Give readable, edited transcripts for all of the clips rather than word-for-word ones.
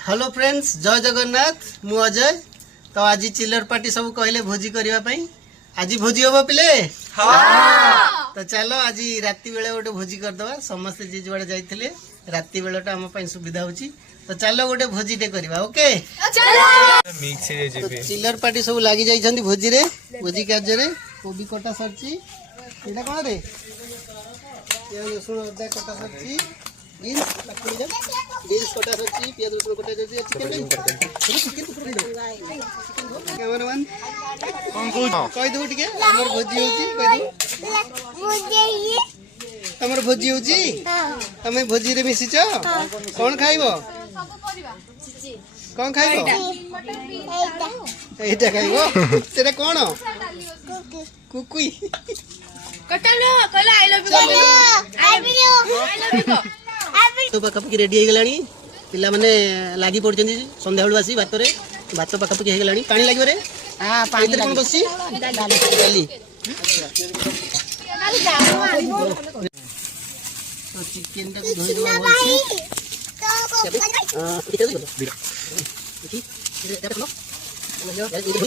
Hello friends, जय जगन्नाथ। मु अजय। तो आज चिल्लर पार्टी सब कहले भोजी करने। आज भोजी हम पिले। हाँ। तो चलो आज राति बेले गोटे भोजी करदे। समस्ते जी जुआड़े जाइए राति बेलाटा आम सुविधा होची। तो चलो गोटे भोजीटे करवा। ओके तो चिल्लर पार्टी सब लगी जाइछंती भोजी रे। भोजी कार्य रे कोबी कटा सरची। एटा कोन रे रसुण अदा कटा सरची। बीन्स कटा सरची। प्याज रसुण कटा सरची। चिकन कैमरामैन कहि दो टिके हमर भोजी होची। कहि दो हमर भोजी होची। तमे भोजी रे मिसिछ। कोन खाइबो कौन खाइबो एटा खाइबो। सेटा कोन कुकुई कटलो कहला आई लव यू तो पाखापाखि रेडी हो गलानी। पिला माने लागी पड़छन्ती संध्या बेलू आसी भात रे। भात पाखापाखि हो गलानी। पानी लागियो रे। हां पानी कोन बसी डाली तो चिकन टा धोई दो बोलছি। तो देखी देखो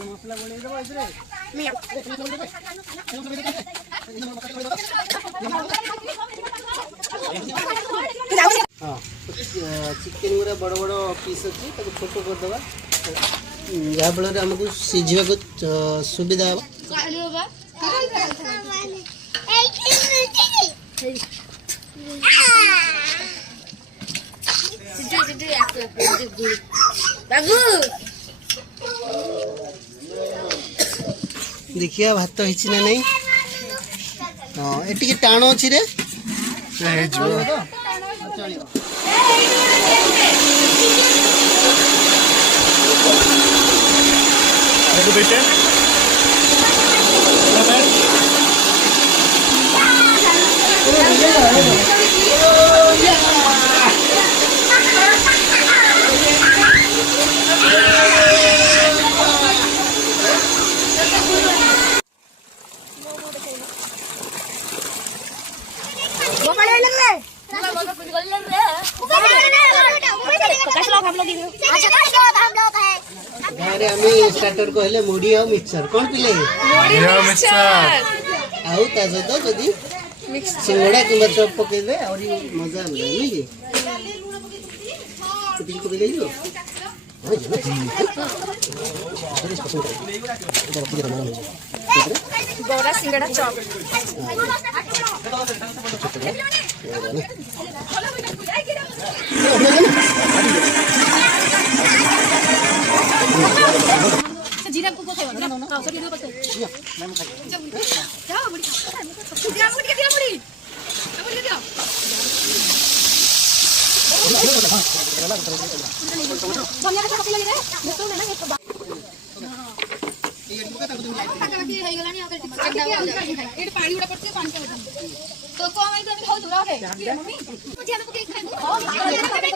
मसला बने दो इधर हां चिकन गुरा बड़ बड़ पीस अछि ताको छोटो कर देबा। या फल हमको सिझिबा को सुविधा हो। देखिए भात तो हिची ना नहीं। हाँ ये टाण अच्छी रे स्टार्टर कहले मुड़ी और मिक्सचर कौन पिले आउ ता सहित जदि सिंगड़ा किंबा चॉप पके दे और मजा नहीं कि को ले लो बड़ा सिंगड़ा चॉप जीरा को क्या ना ना सब वीडियो पर मैम जाओ बड़ी जीरा को दिया बड़ी अब ले जाओ सोनिया का पकड़ लगे रे तो ना एक ये का तो हे गलानी अगर ये पानी उड़ा पड़ते पानी का तो को मैं तो बहुत दूर है मम्मी मुझे हम को खाए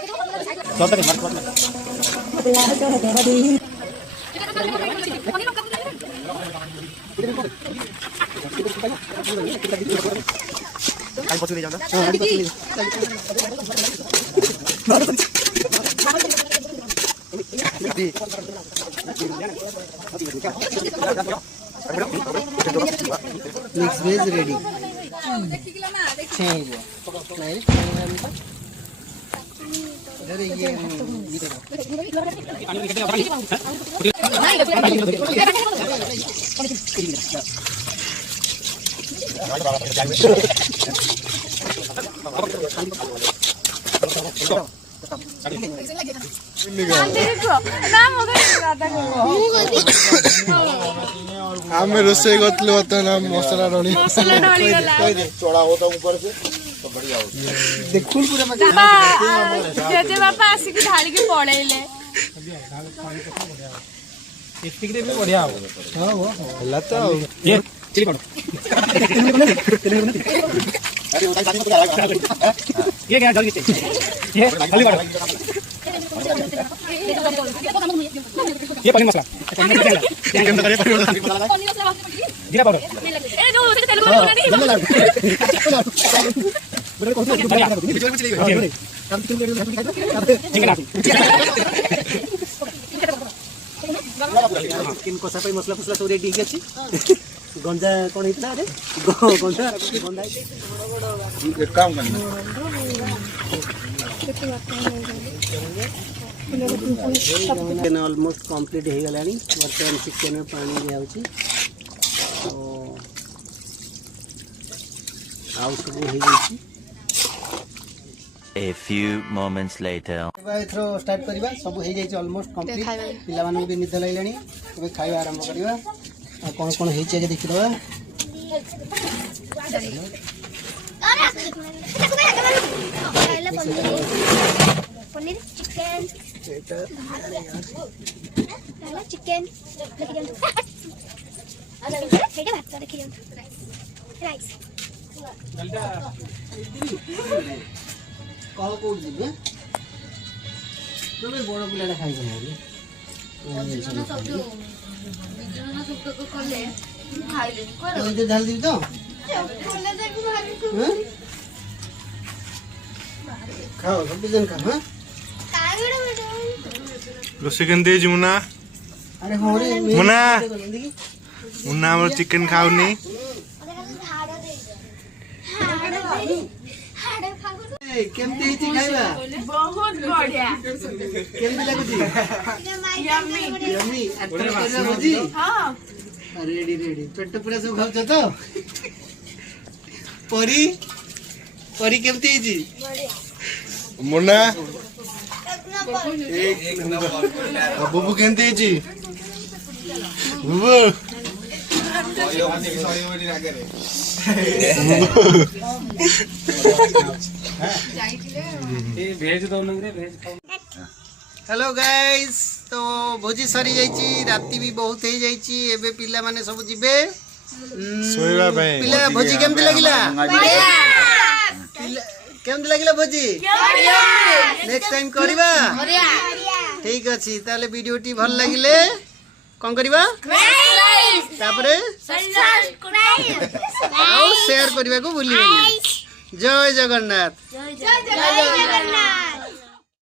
काई पछुले जाऊ मिक्स वेज रेडी देखिला ना देखिए नहीं अरे ये आमे रोसे गतले होता ना मसाला डाली चौड़ा होता ऊपर से तो बढ़िया होता देखुन पूरा मजा जेजे बापा आसी की ढाली के पड़ेले इतनी के भी बढ़िया हो हां वो हल्ला तो ये चिली कौन अरे उधर पानी को लगा ये क्या जल्दी से ये जल्दी करो ये पानी मसाला ये क्या करे जीरा पाउडर ए जो तेलुगु बोलना नहीं चिकेन कषा पे मसला फसला सब रेडी अच्छी गंजा कौन होता है गंजा गंजा एक काम करना चिकेन ऑलमोस्ट कंप्लीट हो गलानी बर्तमान चिकेन में पानी दिया आउ सब हो गई A few moments later. एथरो स्टार्ट करबा सब हो जाई ऑलमोस्ट कंप्लीट पिला मानु भी निद लागलानी अब खाଇବା आरंभ करबा आ कोन कोन हेई छै देखि दबा पनीर चिकन चिकन राइस कह कोड दिबे तबे बड़ पिलाटा खाइ जाई तो ढाल दी तो खाओ सब जन खा हां ରୋଷେଇ କେମିତି ହେଇଛି ମୁନା अरे हो रे ମୁନା ମୁନା ଆମର ଚିକେନ ଖାଉନି केमती हिची खाइबा बहुत बढ़िया केमती लागुची यम्मी अत्र करबा भजी हां रेडी रेडी पेट पूरा सब खाउछ तो परी परी केमती हिची ମୁନା ବୁବୁ କେମିତି ହେଇଛି ବୁବୁ हेलो गाइस तो भोजी सरी जाइची राती भी बहुत हो जाइची एबे पिला माने सब जिबे ଶୋଇବା ପାଇଁ पिला भोजी केमती लागिला केमती लागिला भोजी नेक्स्ट टाइम करबा ठीक अछि ताले वीडियो टी भल लागिले कोन करबा तापरे सब्सक्राइब और शेयर करबा को भूलिबेनी जय जगन्नाथ जय जगन्नाथ।